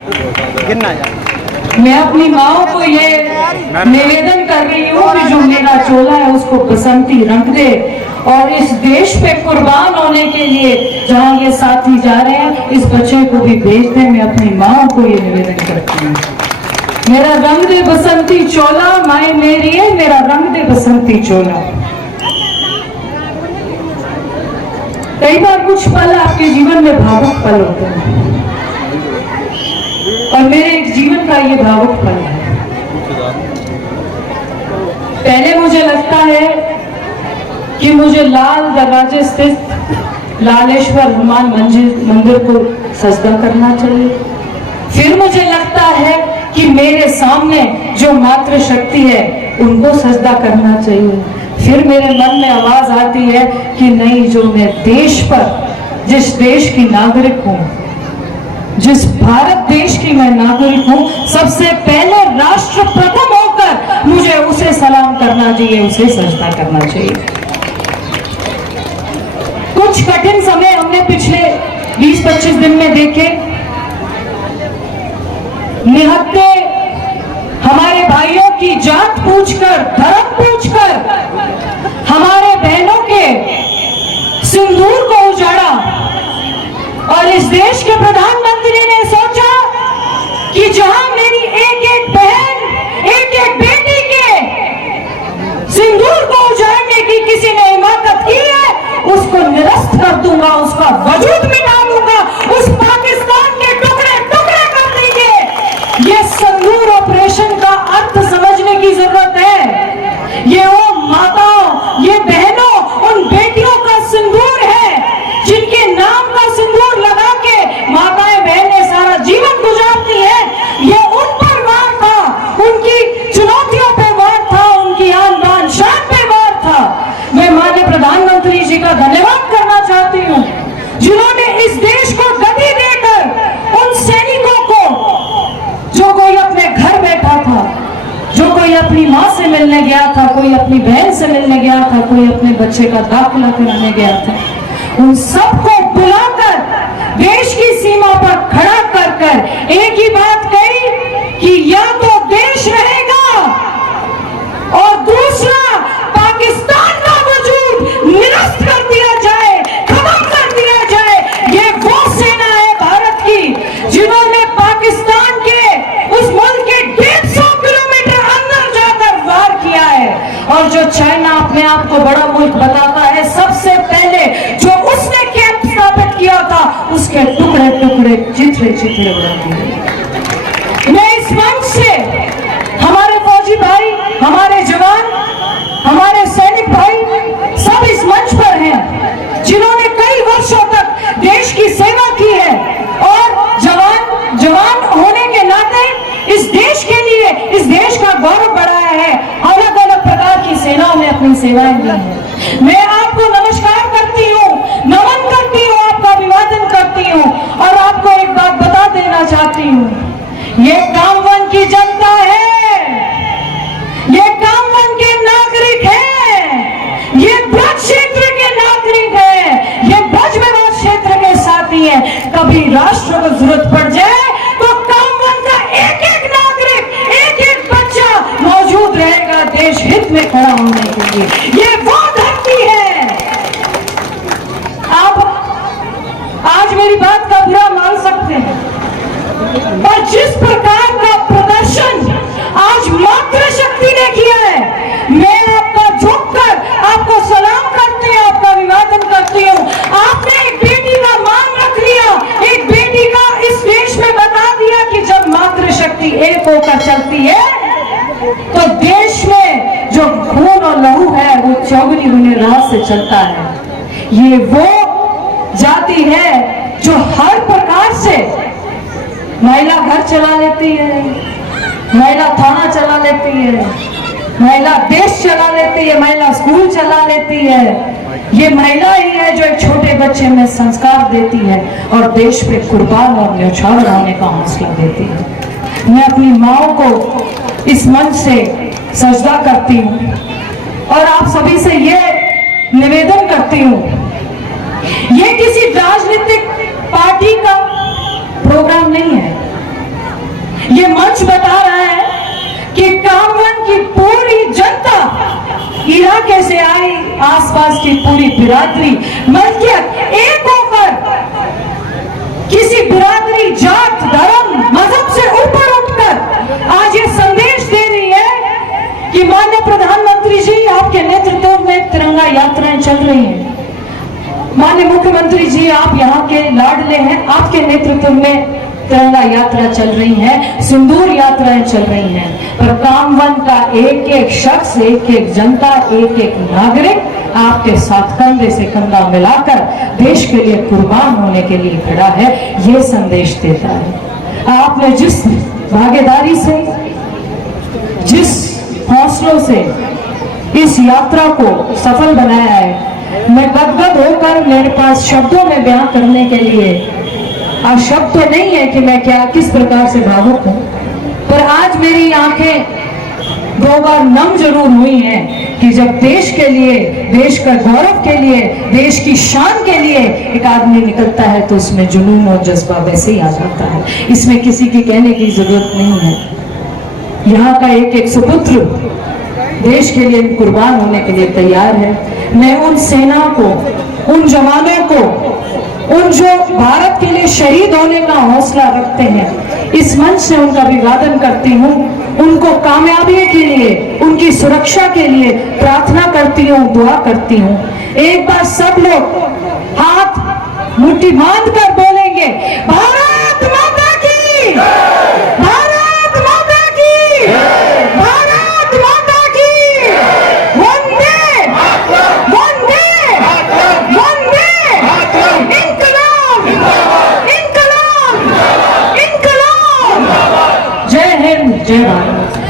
मैं अपनी माओ को ये निवेदन कर रही हूँ कि जो मेरा चोला है उसको बसंती रंग दे, और इस देश पे कुर्बान होने के लिए जहाँ ये साथी जा रहे हैं इस बच्चे को भी भेज दें। मैं अपनी माओ को ये निवेदन करती हूँ। मेरा रंग दे बसंती चोला, माए मेरी है मेरा रंग दे बसंती चोला। कई बार कुछ पल आपके जीवन में भावुक पल होते हैं, और मेरे एक जीवन का ये भावुक पल है। पहले मुझे लगता है कि मुझे लाल दरवाजे स्थित लालेश्वर हनुमान मंदिर को सजदा करना चाहिए। फिर मुझे लगता है कि मेरे सामने जो मातृ शक्ति है उनको सजदा करना चाहिए। फिर मेरे मन में आवाज आती है कि नहीं, जो मैं देश पर, जिस देश की नागरिक हूं, जिस भारत देश की मैं नागरिक हूं, सबसे पहले राष्ट्र प्रथम होकर मुझे उसे सलाम करना चाहिए, उसे सजदा करना चाहिए। कुछ कठिन समय हमने पिछले 20-25 दिन में देखे। निहत्थे हमारे भाइयों की जात पूछकर, धर्म पूछकर हमारे बहनों के सिंदूर को उजाड़ा, और इस देश के प्रधानमंत्री ने सोचा कि जहां मेरी एक एक बहन, एक एक बेटी के सिंदूर को उजाड़ने की किसी ने हिम्मत की है, उसको निरस्त कर दूंगा, उसका वजूद मिटा दूंगा, उस पाकिस्तान के टुकड़े टुकड़े कर देंगे। ये सिंदूर ऑपरेशन का अर्थ समझने की जरूरत है। ये वो माताओं, ये बहनों, उन बेटियों का सिंदूर है जिनके नाम का सिंदूर लगा के माताएं बहनें सारा जीवन गुजारती है। ये उन पर वार था, उनकी चुनौतियों पे वार था, उनकी आन बान शान पे वार था। मैं माननीय प्रधानमंत्री जी का धन्यवाद करना चाहती हूँ, जिन्होंने इस देश को गति देकर उन सैनिकों को, जो कोई अपने घर बैठा था, जो कोई अपनी माँ से मिलने गया था, कोई अपनी बहन से मिलने गया था, कोई अपने बच्चे का दाखिला कराने गया था, उन सबको बुलाकर देश की सीमा पर खड़ा कर एक ही बात कही कि या तो देश रहेगा और दूसरा पाकिस्तान का वजूद निरस्त कर दिया जाए, खत्म कर दिया जाए। ये वो सेना है भारत की जिन्होंने पाकिस्तान के उस मुल्क के 150 किलोमीटर अंदर जाकर वार किया है। और जो चाइना अपने आप को बड़ा मुल्क बताता है, सबसे पहले जो उसने कैंप स्थापित किया था, उसके टुकड़े टुकड़े चिथड़े चिथड़े उड़ा दिए। मैं इस मंच से हमारे फौजी भाई, हमारे जवान, हमारे सैनिक भाई सब इस मंच पर हैं, जिन्होंने कई वर्षों तक देश की सेवा की है, और जवान होने के नाते इस देश के लिए, इस देश का गौरव बढ़ाया है। अलग अलग प्रकार की सेनाओं में अपनी सेवाएं दी हैं। मैं आपको नमस्कार करती हूँ, नमन करती हूँ, आपका अभिवादन करती हूँ, और आपको एक बात बता देना चाहती हूँ, ये कामवन की जनता है, ये कामवन के नागरिक हैं, ये ब्रज क्षेत्र के नागरिक हैं, ये ब्रज विवाद क्षेत्र के साथी हैं। कभी राष्ट्र को जरूरत पड़ जाए तो कामवन का एक एक नागरिक, एक एक बच्चा मौजूद रहेगा देश हित में खड़ा होने के लिए। ये वो धरती है। आप आज मेरी बात का बुरा मान सकते हैं, पर जिस प्रकार का प्रदर्शन आज मातृशक्ति ने किया है, मैं आपका झुककर आपको सलाम करती हूँ, आपका अभिवादन करती हूँ। आपने एक बेटी का मान रख लिया, एक बेटी का इस देश में बता दिया कि जब मातृशक्ति एक होकर चलती है तो देश में जो खून और लहू है वो चौगुनी गुनी राह से चलता है। ये वो जाति है जो हर प्रकार से महिला घर चला लेती है, महिला थाना चला लेती है, महिला देश चला लेती है, महिला स्कूल चला लेती है। ये महिला ही है जो एक छोटे बच्चे में संस्कार देती है और देश पे कुर्बान और न्यौछावर होने का हौसला देती है। मैं अपनी माओ को इस मंच से सजदा करती हूँ, और आप सभी से ये निवेदन करती हूँ, ये किसी राजनीतिक पार्टी का प्रोग्राम नहीं है, इलाके से आई आसपास की पूरी बिरादरी मलकियत एक होकर किसी बिरादरी, जात, धर्म, मजहब से ऊपर उठकर आज ये संदेश दे रही है कि माननीय प्रधानमंत्री जी आपके नेतृत्व में तिरंगा यात्राएं चल रही हैं। माननीय मुख्यमंत्री जी आप यहाँ के लाडले हैं, आपके नेतृत्व में तिरंगा यात्रा चल रही है, सिंदूर यात्राएं चल रही हैं, पर कामवन का एक एक शख्स, एक एक जनता, एक एक नागरिक आपके साथ कंधे से कंधा मिलाकर देश के लिए कुर्बान होने के लिए खड़ा है। ये संदेश देता है। आपने जिस भागीदारी से, जिस हौसलों से इस यात्रा को सफल बनाया है, मैं गदगद होकर, मेरे पास शब्दों में बयां करने के लिए आज शब्द तो नहीं है कि मैं क्या किस प्रकार से भावुक हूं, पर आज मेरी आंखें दो बार नम जरूर हुई हैं कि जब देश के लिए, देश का गौरव के लिए, देश की शान के लिए एक आदमी निकलता है तो उसमें जुनून और जज्बा वैसे ही आ जाता है। इसमें किसी की कहने की जरूरत नहीं है। यहाँ का एक एक सुपुत्र देश के लिए कुर्बान होने के लिए तैयार है। मैं उन सेना को, उन जवानों को, उन जो भारत के लिए शहीद होने का हौसला रखते हैं, इस मंच से उनका अभिवादन करती हूँ। उनको कामयाबी के लिए, उनकी सुरक्षा के लिए प्रार्थना करती हूँ, दुआ करती हूँ। एक बार सब लोग हाथ मुट्ठी बांध कर बोलेंगे, भारत माता की, भारत माता की, भारत माता की, वंदे वंदे वंदे, इनकलाब इनकलाब इनकलाब। जय हिंद, जय भारत।